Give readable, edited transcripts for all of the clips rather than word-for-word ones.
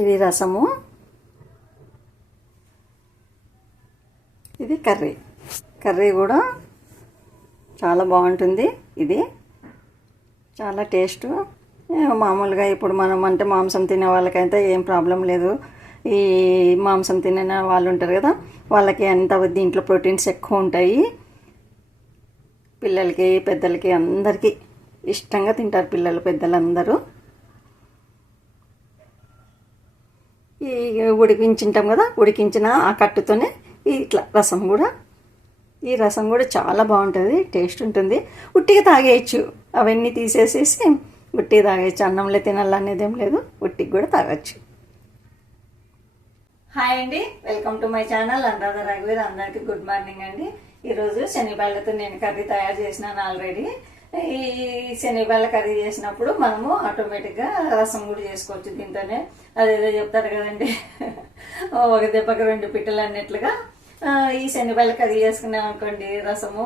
ఇది రసము, ఇది కర్రీ కూడా చాలా బాగుంటుంది. ఇది చాలా టేస్ట్. మామూలుగా ఇప్పుడు మనం అంటే మాంసం తినే వాళ్ళకైతే ఏం ప్రాబ్లం లేదు. ఈ మాంసం తినే వాళ్ళు ఉంటారు కదా, వాళ్ళకి అంత దీంట్లో ప్రోటీన్స్ ఎక్కువ ఉంటాయి. పిల్లలకి పెద్దలకి అందరికీ ఇష్టంగా తింటారు, పిల్లలు పెద్దలందరూ. ఈ ఉడికించుంటాం కదా, ఉడికించిన ఆ కట్టుతోనే ఇట్లా ఈ రసం కూడా చాలా బాగుంటుంది, టేస్ట్ ఉంటుంది. ఉట్టిగా తాగేయచ్చు, అవన్నీ తీసేసేసి ఉట్టిగా తాగేయచ్చు. అన్నంలో తినాలనేది ఏం లేదు, ఉట్టికి కూడా తాగొచ్చు. హాయ్ అండి, welcome to my channel Anuradha రఘువీర్. అందరికీ గుడ్ మార్నింగ్ అండి. ఈరోజు శనగపాయలతో నేను కర్రీ తయారు చేసినాను ఆల్రెడీ. ఈ శనగపాయల కర్రీ చేసినప్పుడు మనము ఆటోమేటిక్గా రసం కూడా చేసుకోవచ్చు దీంతోనే. అదేదో చెప్తారు కదండి, ఒక దెబ్బకి రెండు పిట్టలు అన్నట్లుగా ఈ శనగపాయల కర్రీ చేసుకున్నాం అనుకోండి, రసము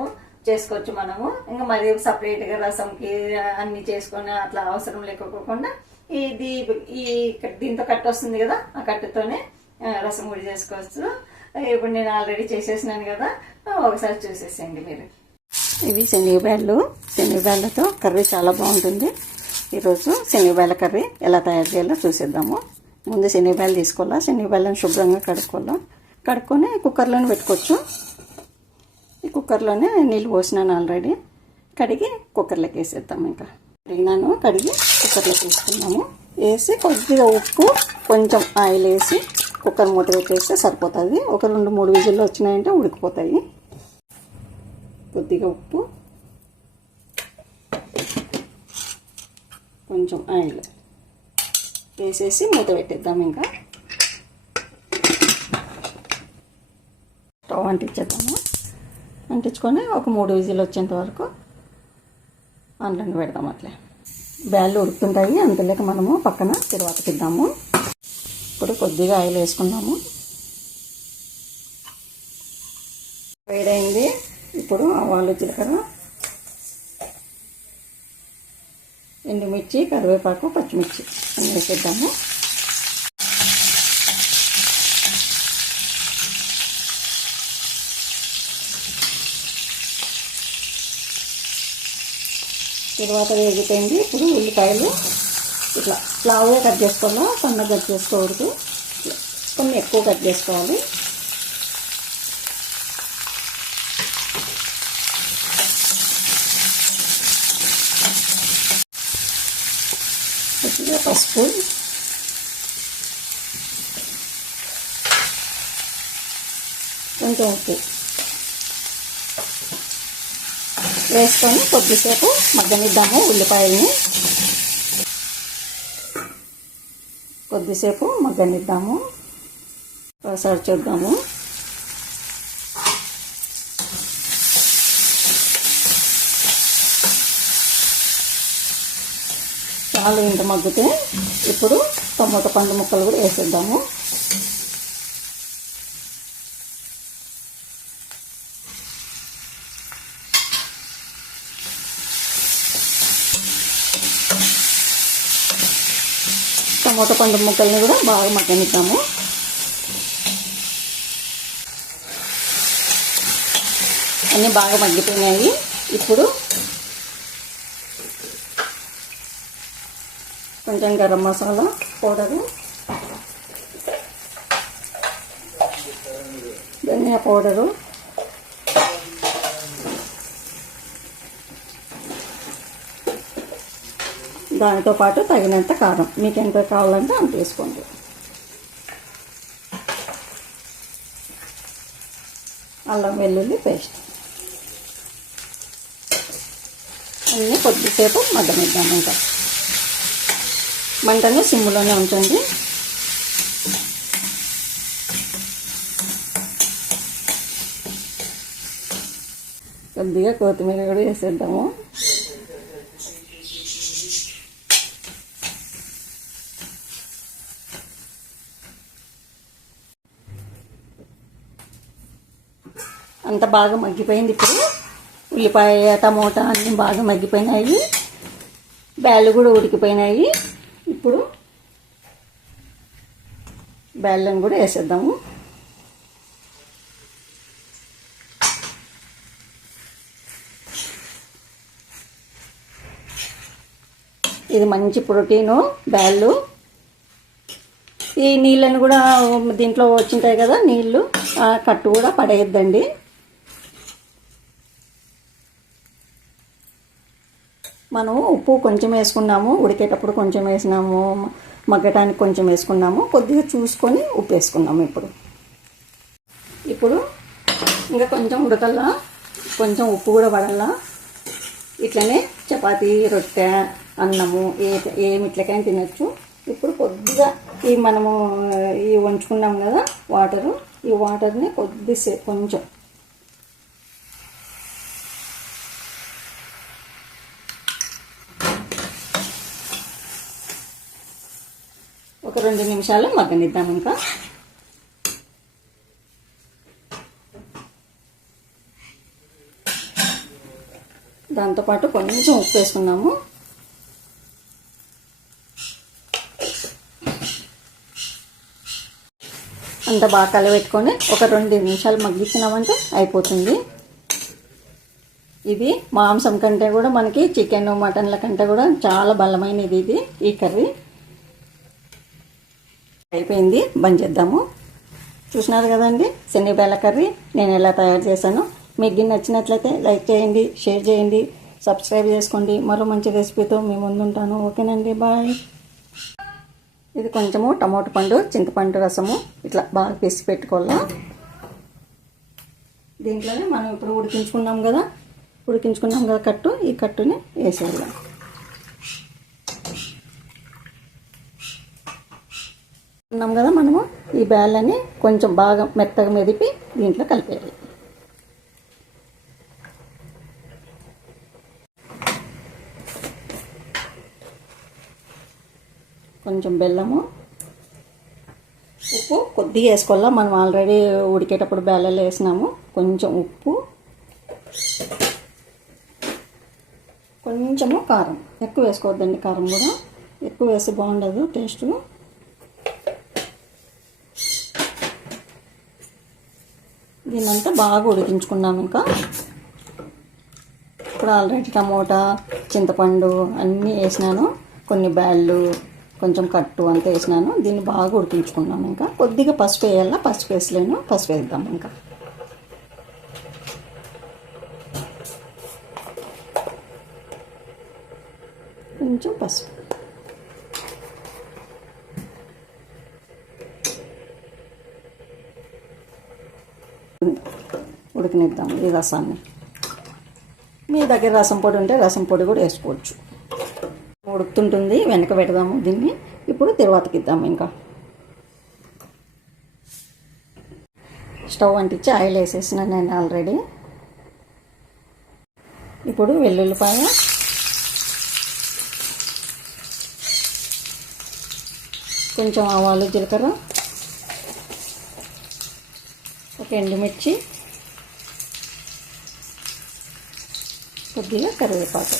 చేసుకోవచ్చు మనము. ఇంకా మరి సపరేట్గా రసంకి అన్ని చేసుకొని అట్లా అవసరం లేకపోకుండా దీంతో కట్టు వస్తుంది కదా, ఆ కట్టుతోనే రసం కూడా చేసుకోవచ్చు. ఇప్పుడు నేను ఆల్రెడీ చేసేసినాను కదా, ఒకసారి చూసేసేయండి మీరు. ఇవి శనగపాయలతో కర్రీ చాలా బాగుంటుంది. ఈరోజు శనగపాయల కర్రీ ఎలా తయారు చేయాలో చూసేద్దాము. ముందు శనగపాయలు తీసుకోవాలా, శనగపాయలను శుభ్రంగా కడుక్కొని కుక్కర్లోనే పెట్టుకోవచ్చు. ఈ కుక్కర్లోనే నీళ్ళు పోసినాను ఆల్రెడీ, కడిగి కుక్కర్లోకి వేసేద్దాము. ఇంకా కడిగి కుక్కర్లోకి వేసుకున్నాము. వేసి కొద్దిగా ఉప్పు, కొంచెం ఆయిల్ వేసి కుక్కర్ మూత పెట్టేస్తే సరిపోతుంది. ఒక 2-3 విజిల్లు వచ్చినాయంటే ఉడికిపోతాయి. కొద్దిగా ఉప్పు, కొంచెం ఆయిల్ వేసేసి మూత పెట్టేద్దాం. ఇంకా స్టవ్ అంటించుకొని ఒక 3 విజిల్లు వచ్చేంత వరకు ఆన్లైన్ పెడదాం. అట్లా బ్యాళ్ళు ఉడుకుతుంటాయి, అంతలేక మనము పక్కన తిరువాత తిద్దాము. ఇప్పుడు కొద్దిగా ఆయిల్ వేసుకున్నాము, వేడైంది. ఇప్పుడు ఆవాలు, జీలకర్ర, ఎండుమిర్చి, కరివేపాకు, పచ్చిమిర్చి అన్నీ వేసేద్దాము. తర్వాత వేగిపోయింది. ఇప్పుడు ఉల్లిపాయలు ఇట్లా లావుగా కట్ చేసుకోవాలా, సన్నగా కట్ చేసుకోకూడదు, కొన్ని ఎక్కువ కట్ చేసుకోవాలి. కొద్దిగా పసుపు, కొంచెం ఉప్పు వేసుకొని కొద్దిసేపు మగ్గనిద్దాము. ఉల్లిపాయల్ని కొద్దిసేపు మగ్గనిద్దాము, ఒకసారి చూద్దాము. చాలు ఇంత మగ్గితే ఇప్పుడు టమోటా పండు ముక్కలు కూడా వేసేద్దాము. టమోటా పండు ముక్కల్ని కూడా బాగా మగ్గనిద్దాము. అన్నీ బాగా మగ్గిపోయినాయి. ఇప్పుడు కొంచెం గరం మసాలా పౌడరు, ధనియా పౌడరు, దానితో పాటు తగినంత కారం, మీకు ఎంత కావాలంటే అంత వేసుకోండి. అల్లం వెల్లుల్లి పేస్ట్ అన్నీ కొద్దిసేపు మగ్గనిద్దాం. ఇంకా మంటను సిమ్లోనే ఉంటుంది. కొద్దిగా కొత్తిమీర కూడా వేసేద్దాము. అంత బాగా మగ్గిపోయింది. ఇప్పుడు ఉల్లిపాయ, టమోటా అన్నీ బాగా మగ్గిపోయినాయి, బ్యాళ్ళు కూడా ఉడికిపోయినాయి. ఇప్పుడు బ్యాళ్ళని కూడా వేసేద్దాము. ఇది మంచి ప్రోటీను బ్యాళ్ళు. ఈ నీళ్ళని కూడా దీంట్లో వచ్చింటాయి కదా నీళ్ళు, ఆ కట్టు కూడా పడేయద్దండి. మనం ఉప్పు కొంచెం వేసుకున్నాము, ఉడికేటప్పుడు కొంచెం వేసినాము, మగ్గటానికి కొంచెం వేసుకున్నాము, కొద్దిగా చూసుకొని ఉప్పు వేసుకున్నాము. ఇప్పుడు ఇంకా కొంచెం ఉడకల్లా, కొంచెం ఉప్పు కూడా పడల్లా. ఇట్లనే చపాతీ, రొట్టె, అన్నము ఏమి ఇట్లకైనా తినచ్చు. ఇప్పుడు కొద్దిగా ఈ మనము ఈ వంచుకున్నాం కదా వాటరు, ఈ వాటర్ని కొద్దిసేపు కొంచెం ఒక 2 నిమిషాలు మగ్గనిద్దాం. ఇంకా దాంతోపాటు కొంచెం ఉప్పు వేసుకున్నాము. అంత బాగా కలబెట్టుకొని ఒక 2 నిమిషాలు మగ్గించినామంటే అయిపోతుంది. ఇది మాంసం కంటే కూడా మనకి చికెన్, మటన్ల కంటే కూడా చాలా బలమైనది ఈ కర్రీ. అయిపోయింది, బంద్ చేద్దాము. చూసినారు కదండి శనగబేళ్ళ కర్రీ నేను ఎలా తయారు చేశాను. మీకు నచ్చినట్లయితే లైక్ చేయండి, షేర్ చేయండి, సబ్స్క్రైబ్ చేసుకోండి. మరో మంచి రెసిపీతో మీ ముందుంటాను. ఓకేనండి, బాయ్. ఇది కొంచెము టమోటా పండు, చింతపండు రసము ఇట్లా బాగా పిసి పెట్టుకోవాలా. దీంట్లోనే మనం ఇప్పుడు ఉడికించుకున్నాం కదా కట్టు, ఈ కట్టుని వేసేయాలి. ఉన్నాం కదా మనము ఈ బ్యాళ్ళని కొంచెం బాగా మెత్తగా మెదిపి దీంట్లో కలిపేయాలి. కొంచెం బెల్లము, ఉప్పు కొద్దిగా వేసుకోవాలా. మనం ఆల్రెడీ ఉడికేటప్పుడు బెల్లలో వేసినాము. కొంచెం ఉప్పు, కొంచెము కారం. ఎక్కువ వేసుకోవద్దండి, కారం కూడా ఎక్కువ వేస్తే బాగుండదు టేస్ట్. దీన్నంతా బాగా ఉడికించుకున్నాము. ఇంకా ఇప్పుడు ఆల్రెడీ టమోటా, చింతపండు అన్నీ వేసినాను, కొన్ని బ్యాళ్ళు, కొంచెం కట్టు అంతా వేసినాను. దీన్ని బాగా ఉడికించుకున్నాము. ఇంకా కొద్దిగా పసుపు వేయాలా, పసుపు వేసలేను, పసుపు వేద్దాము. ఇంకా కొంచెం పసుపు, ఉడికినిద్దాము ఈ రసాన్ని. మీ దగ్గర రసం పొడి ఉంటే రసం పొడి కూడా వేసుకోవచ్చు. ఉడుకుతుంటుంది, వెనక పెడదాము దీన్ని. ఇప్పుడు తిరువాతకి ఇద్దాము. ఇంకా స్టవ్ అంటించి ఆయిల్ వేసేసిన నేను ఆల్రెడీ. ఇప్పుడు వెల్లుల్లిపాయ, కొంచెం ఆవాలు, జీలకర్ర, ఒక ఎండుమిర్చి, కొద్దిగా కరివేపాకు.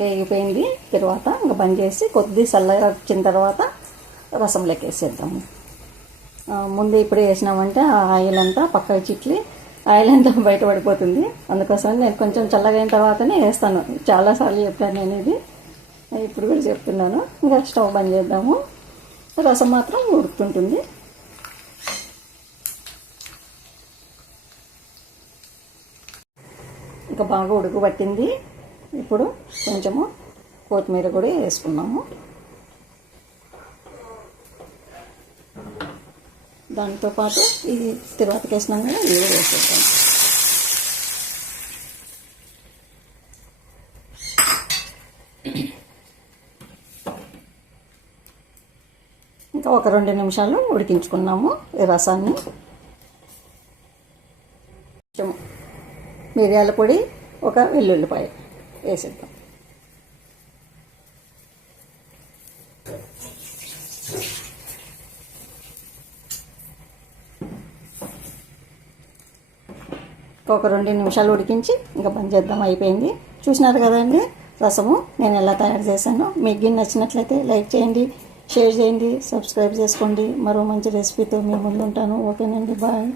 వేగిపోయింది. తర్వాత ఇంకా బంద్ చేసి కొద్ది చల్లగా వచ్చిన తర్వాత రసంలోకి వేసేద్దాము. ముందు ఇప్పుడు వేసినామంటే ఆ ఆయిల్ అంతా పక్కకి చిట్లి ఆయిల్ అంతా బయటపడిపోతుంది. అందుకోసం నేను కొంచెం చల్లగా అయిన తర్వాతనే వేస్తాను. చాలాసార్లు చెప్పాను నేను ఇది, ఇప్పుడు కూడా చెప్తున్నాను. ఇంకా స్టవ్ బంద్ చేద్దాము. రసం మాత్రం ఉడుకుతుంటుంది. ఇంకా బాగా ఉడుకు పట్టింది. ఇప్పుడు కొంచెము కొత్తిమీర కూడా వేసుకున్నాము. దాంతోపాటు ఇది తిరువాతకి వేసినాం కదా, ఇది కూడా వేసేద్దాం. ఇంకా ఒక 2 నిమిషాలు ఉడికించుకున్నాము ఈ రసాన్ని. కొంచెం మిరియాల పొడి, ఒక వెల్లుల్లిపాయ వేసేద్దాం. ఒక 2 నిమిషాలు ఉడికించి ఇంకా బంద్ చేద్దాం. అయిపోయింది. చూసినారు కదండి రసము నేను ఎలా తయారు చేశానో. మీకు నచ్చినట్లయితే లైక్ చేయండి, షేర్ చేయండి, సబ్స్క్రైబ్ చేసుకోండి. మరో మంచి రెసిపీతో మీ ముందు ఉంటాను. ఓకేనండి, బాయ్.